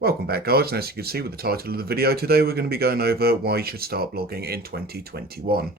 Welcome back, guys, and as you can see with the title of the video, today we're going to be going over why you should start blogging in 2021.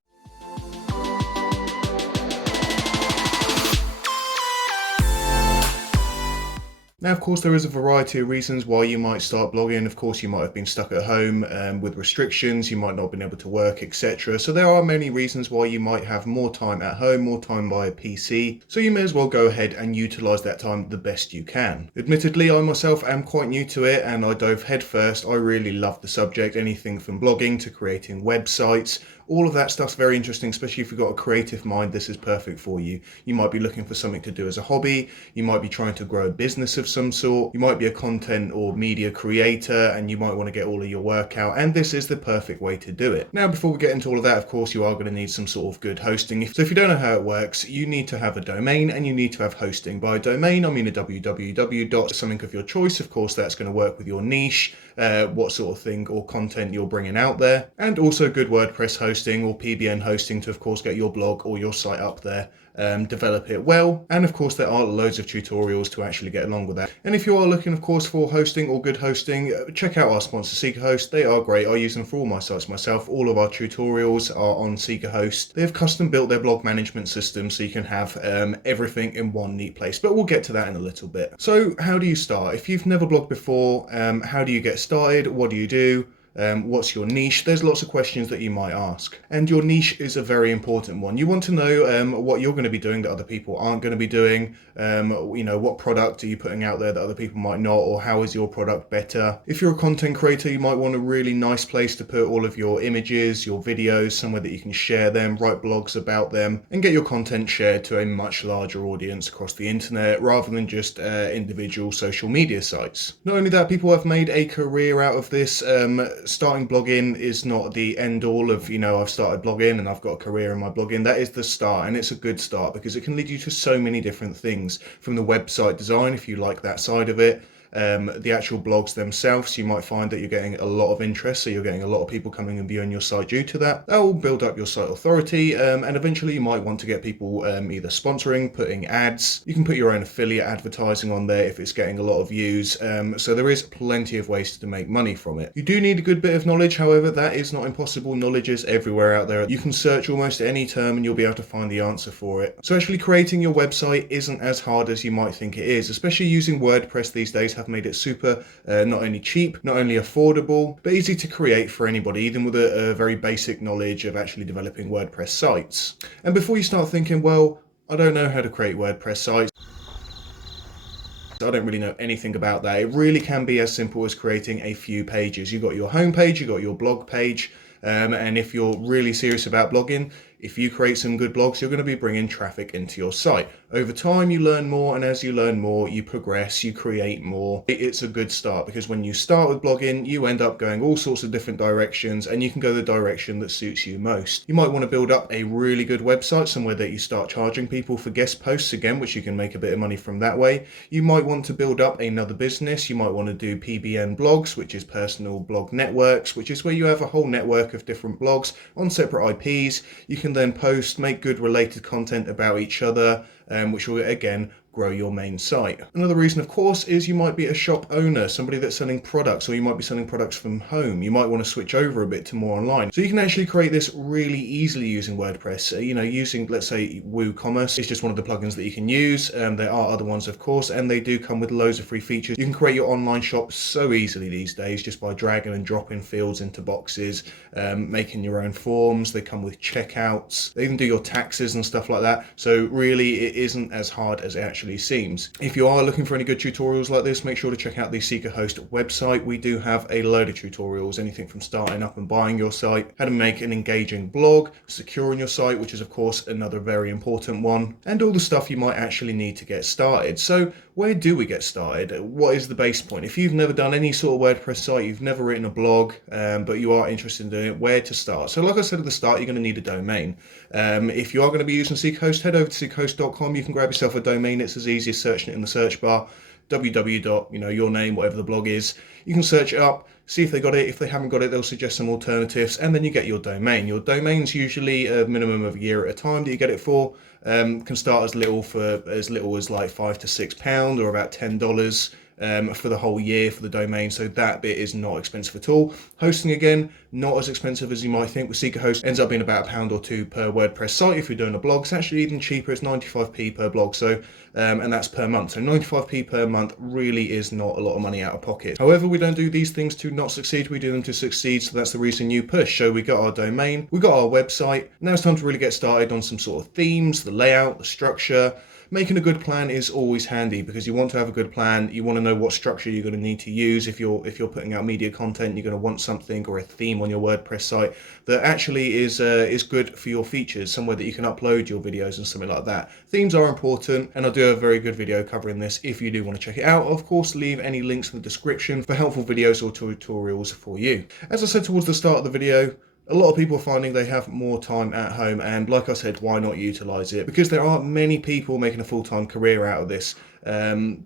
Now, of course, there is a variety of reasons why you might start blogging. Of course, you might have been stuck at home with restrictions, you might not have been able to work, etc. So there are many reasons why you might have more time at home, more time by a PC. So you may as well go ahead and utilize that time the best you can. Admittedly, I myself am quite new to it and I dove headfirst. I really love the subject, anything from blogging to creating websites. All of that stuff's very interesting, especially if you've got a creative mind. This is perfect for you. You might be looking for something to do as a hobby. You might be trying to grow a business of some sort. You might be a content or media creator and you might want to get all of your work out, and this is the perfect way to do it. Now, before we get into all of that, of course, you are going to need some sort of good hosting. So if you don't know how it works, you need to have a domain and you need to have hosting. By domain, I mean a www. Something of your choice. Of course, that's going to work with your niche, what sort of thing or content you're bringing out there, and also good WordPress hosting or PBN hosting to, of course, get your blog or your site up there. Develop it well, and of course there are loads of tutorials to actually get along with that. And if you are looking, of course, for hosting or good hosting, check out our sponsor SeekerHost. They are great. I use them for all my sites myself. All of our tutorials are on SeekerHost. They have custom built their blog management system so you can have everything in one neat place, but we'll get to that in a little bit. So how do you start? If you've never blogged before, how do you get started? What do you do? What's your niche? There's lots of questions that you might ask, and your niche is a very important one. You want to know what you're going to be doing that other people aren't going to be doing. What product are you putting out there that other people might not, or how is your product better? If you're a content creator, you might want a really nice place to put all of your images, your videos, somewhere that you can share them, write blogs about them, and get your content shared to a much larger audience across the internet rather than just individual social media sites. Not only that, people have made a career out of this. Starting blogging is not the end all of, I've started blogging and I've got a career in my blogging. That is the start, and it's a good start because it can lead you to so many different things, from the website design, if you like that side of it, the actual blogs themselves. You might find that you're getting a lot of interest, so you're getting a lot of people coming and viewing your site due to that. That will build up your site authority, and eventually you might want to get people either sponsoring, putting ads. You can put your own affiliate advertising on there if it's getting a lot of views, so there is plenty of ways to make money from it. You do need a good bit of knowledge, however, that is not impossible. Knowledge is everywhere out there. You can search almost any term and you'll be able to find the answer for it. So actually creating your website isn't as hard as you might think it is, especially using WordPress these days have made it super not only cheap, not only affordable, but easy to create for anybody, even with a very basic knowledge of actually developing WordPress sites. And before you start thinking, well, I don't know how to create WordPress sites, I don't really know anything about that, it really can be as simple as creating a few pages. You've got your home page, you've got your blog page, and if you're really serious about blogging, if you create some good blogs, you're going to be bringing traffic into your site. Over time, you learn more, and as you learn more, you progress, you create more. It's a good start because when you start with blogging, you end up going all sorts of different directions, and you can go the direction that suits you most. You might want to build up a really good website, somewhere that you start charging people for guest posts again, which you can make a bit of money from that way. You might want to build up another business. You might want to do PBN Blogs, which is personal blog networks, which is where you have a whole network of different blogs on separate IPs. You can then post, make good related content about each other, which will again grow your main site. Another reason, of course, is you might be a shop owner, somebody that's selling products, or you might be selling products from home. You might want to switch over a bit to more online. So you can actually create this really easily using WordPress. Using, let's say, WooCommerce is just one of the plugins that you can use. There are other ones, of course, and they do come with loads of free features. You can create your online shop so easily these days just by dragging and dropping fields into boxes, making your own forms. They come with checkouts. They even do your taxes and stuff like that. So really, it isn't as hard as it actually seems. If you are looking for any good tutorials like this, make sure to check out the SeekerHost website. We do have a load of tutorials, anything from starting up and buying your site, how to make an engaging blog, securing your site, which is of course another very important one, and all the stuff you might actually need to get started. So where do we get started? What is the base point? If you've never done any sort of WordPress site, you've never written a blog, but you are interested in doing it, where to start? So like I said at the start, you're going to need a domain. If you are going to be using SeekerHost, head over to seekerhost.com. You can grab yourself a domain. It's as easy as searching it in the search bar, www. Your name, whatever the blog is. You can search it up, see if they got it. If they haven't got it, they'll suggest some alternatives, and then you get your domain. Your domain's usually a minimum of a year at a time that you get it for. Can start as little as like £5 to £6 or about $10. for the whole year for the domain, so that bit is not expensive at all. Hosting, again, not as expensive as you might think. With SeekerHost, ends up being about £1 or £2 per WordPress site. If you're doing a blog, it's actually even cheaper. It's 95p per blog, so and that's per month. So 95p per month really is not a lot of money out of pocket. However, we don't do these things to not succeed, we do them to succeed, so that's the reason you push. So we got our domain, we got our website, now it's time to really get started on some sort of themes, the layout, the structure. Making a good plan is always handy because you want to have a good plan. You want to know what structure you're going to need to use. If you're putting out media content, you're going to want something or a theme on your WordPress site that actually is good for your features, somewhere that you can upload your videos and something like that. Themes are important, and I'll do a very good video covering this if you do want to check it out. Of course, leave any links in the description for helpful videos or tutorials for you. As I said towards the start of the video, a lot of people are finding they have more time at home, and like I said, why not utilize it? Because there are many people making a full-time career out of this.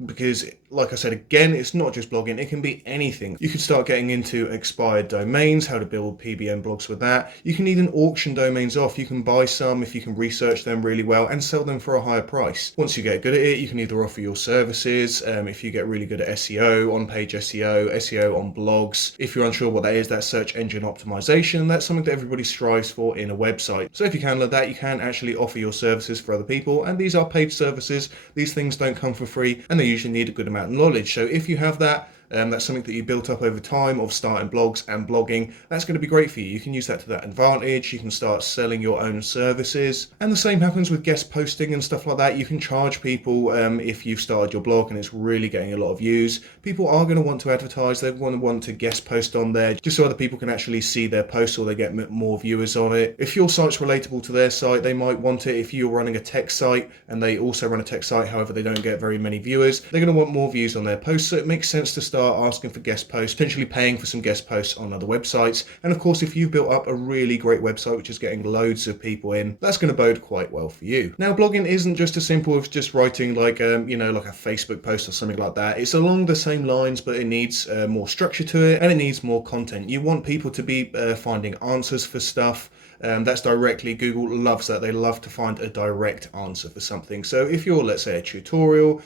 Because like I said, again, it's not just blogging, it can be anything. You could start getting into expired domains, how to build PBN blogs with that. You can even auction domains off. You can buy some if you can research them really well and sell them for a higher price. Once you get good at it, you can either offer your services, if you get really good at SEO, on-page SEO, SEO on blogs. If you're unsure what that is, that's search engine optimization. That's something that everybody strives for in a website. So if you can learn that, you can actually offer your services for other people, and these are paid services. These things don't come for free, and they usually need a good amount of knowledge. So if you have that, that's something that you built up over time of starting blogs and blogging, that's going to be great for you. You can use that to that advantage. You can start selling your own services. And the same happens with guest posting and stuff like that. You can charge people if you've started your blog and it's really getting a lot of views. People are going to want to advertise. They want to guest post on there just so other people can actually see their posts, or they get more viewers on it. If your site's relatable to their site, they might want it. If you're running a tech site and they also run a tech site, however, they don't get very many viewers, they're going to want more views on their posts. So it makes sense to start asking for guest posts, potentially paying for some guest posts on other websites. And of course, if you've built up a really great website which is getting loads of people in, that's going to bode quite well for you. Now, blogging isn't just as simple as just writing like like a Facebook post or something like that. It's along the same lines, but it needs more structure to it, and it needs more content. You want people to be finding answers for stuff. That's directly, Google loves that. They love to find a direct answer for something. So if you're, let's say, a tutorial,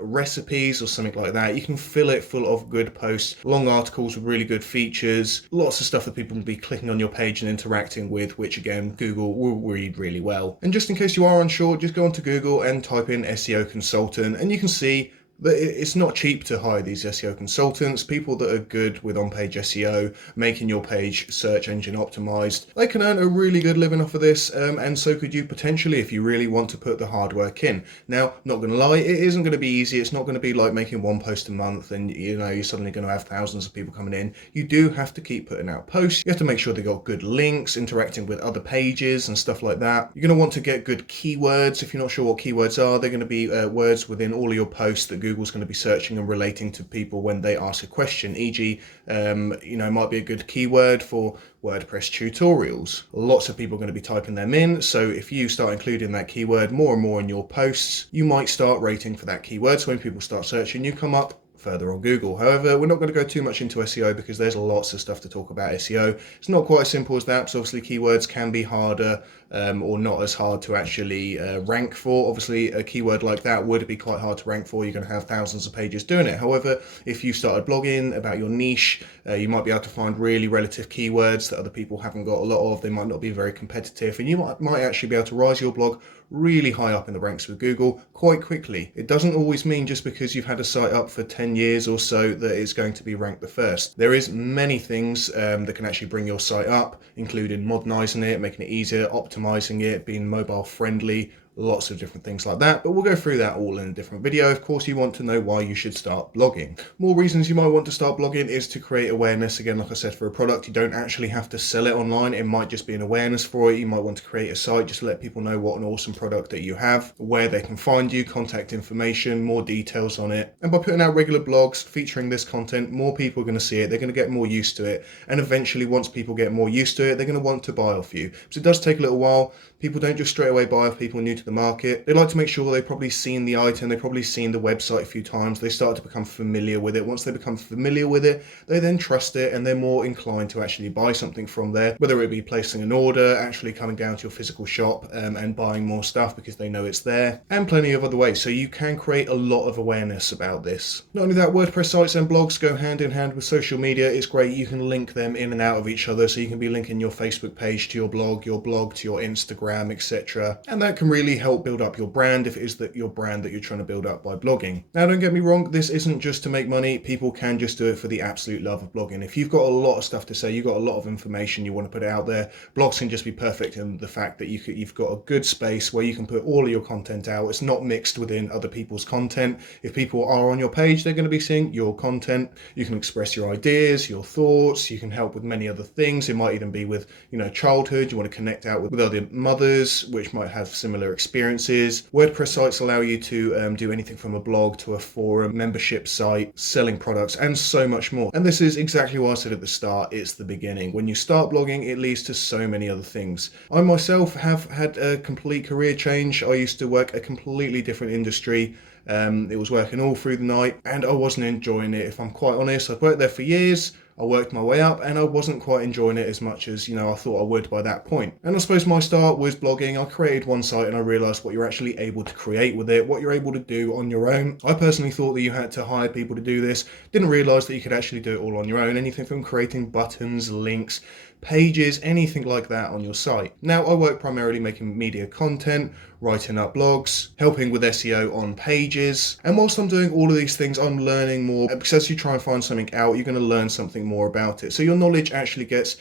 recipes or something like that, you can fill it full of good posts, long articles with really good features, lots of stuff that people will be clicking on your page and interacting with, which again, Google will read really well. And just in case you are unsure, just go onto Google and type in SEO consultant, and you can see that it's not cheap to hire these SEO consultants, people that are good with on-page SEO, making your page search engine optimized. They can earn a really good living off of this, and so could you potentially if you really want to put the hard work in. Now, not going to lie, it isn't going to be easy. It's not going to be like making one post a month and you're suddenly going to have thousands of people coming in. You do have to keep putting out posts. You have to make sure they got good links, interacting with other pages and stuff like that. You're going to want to get good keywords. If you're not sure what keywords are, they're going to be words within all of your posts that Google's going to be searching and relating to people when they ask a question. E.g., might be a good keyword for WordPress tutorials. Lots of people are going to be typing them in, so if you start including that keyword more and more in your posts, you might start rating for that keyword. So when people start searching, you come up further on Google. However, we're not going to go too much into SEO because there's lots of stuff to talk about SEO. It's not quite as simple as that, so obviously keywords can be harder or not as hard to actually rank for. Obviously, a keyword like that would be quite hard to rank for. You're going to have thousands of pages doing it. However, if you started blogging about your niche, you might be able to find really relative keywords that other people haven't got a lot of. They might not be very competitive, and you might actually be able to rise your blog really high up in the ranks with Google quite quickly. It doesn't always mean just because you've had a site up for 10 years or so that it's going to be ranked the first. There is many things that can actually bring your site up, including modernizing it, making it easier, optimizing it, being mobile friendly, lots of different things like that, but we'll go through that all in a different video. Of course, you want to know why you should start blogging. More reasons you might want to start blogging is to create awareness. Again, like I said, for a product, you don't actually have to sell it online. It might just be an awareness for it. You might want to create a site just to let people know what an awesome product that you have, where they can find you, contact information, more details on it. And by putting out regular blogs featuring this content, more people are going to see it. They're going to get more used to it. And eventually, once people get more used to it, they're going to want to buy off you. So it does take a little while. People don't just straight away buy off people new to into the market, they like to make sure they've probably seen the item, they've probably seen the website a few times, they start to become familiar with it. Once they become familiar with it, they then trust it and they're more inclined to actually buy something from there, whether it be placing an order, actually coming down to your physical shop and buying more stuff because they know it's there, and plenty of other ways. So you can create a lot of awareness about this. Not only that, WordPress sites and blogs go hand in hand with social media. It's great. You can link them in and out of each other. So you can be linking your Facebook page to your blog to your Instagram, etc. And that can really help build up your brand if it is that your brand that you're trying to build up by blogging. Now, don't get me wrong, this isn't just to make money. People can just do it for the absolute love of blogging. If you've got a lot of stuff to say, you've got a lot of information you want to put out there, blogs can just be perfect in the fact that you've got a good space where you can put all of your content out. It's not mixed within other people's content. If people are on your page, they're going to be seeing your content. You can express your ideas, your thoughts. You can help with many other things. It might even be with, childhood. You want to connect out with other mothers, which might have similar experiences. WordPress sites allow you to do anything from a blog to a forum, membership site, selling products, and so much more. And this is exactly what I said at the start. It's the beginning. When you start blogging, it leads to so many other things. I myself have had a complete career change. I used to work a completely different industry. It was working all through the night and I wasn't enjoying it. If I'm quite honest, I'd worked there for years. I worked my way up and I wasn't quite enjoying it as much as, I thought I would by that point. And I suppose my start was blogging. I created one site and I realized what you're actually able to create with it, what you're able to do on your own. I personally thought that you had to hire people to do this. Didn't realize that you could actually do it all on your own. Anything from creating buttons, links, pages, anything like that on your site. Now, I work primarily making media content, writing up blogs, helping with SEO on pages. And whilst I'm doing all of these things, I'm learning more, because as you try and find something out, you're going to learn something more about it. So your knowledge actually gets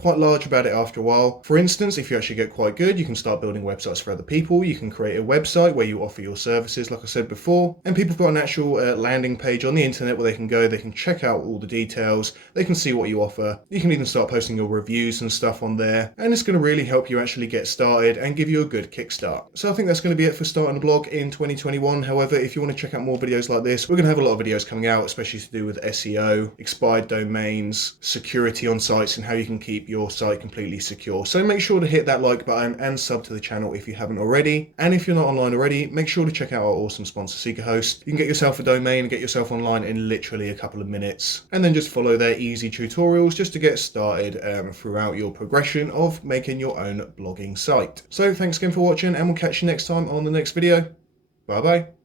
quite large about it after a while. For instance, if you actually get quite good, you can start building websites for other people. You can create a website where you offer your services, like I said before, and people have got an actual landing page on the internet where they can go, they can check out all the details, they can see what you offer. You can even start posting your reviews and stuff on there, and it's going to really help you actually get started and give you a good kickstart. So I think that's going to be it for starting a blog in 2021. However, if you want to check out more videos like this, we're going to have a lot of videos coming out, especially to do with SEO, expired domains, security on sites, and how you can keep your site completely secure. So make sure to hit that like button and sub to the channel if you haven't already. And if you're not online already, make sure to check out our awesome sponsor, Seekerhost. You can get yourself a domain and get yourself online in literally a couple of minutes. And then just follow their easy tutorials just to get started throughout your progression of making your own blogging site. So thanks again for watching, and we'll catch you next time on the next video. Bye bye.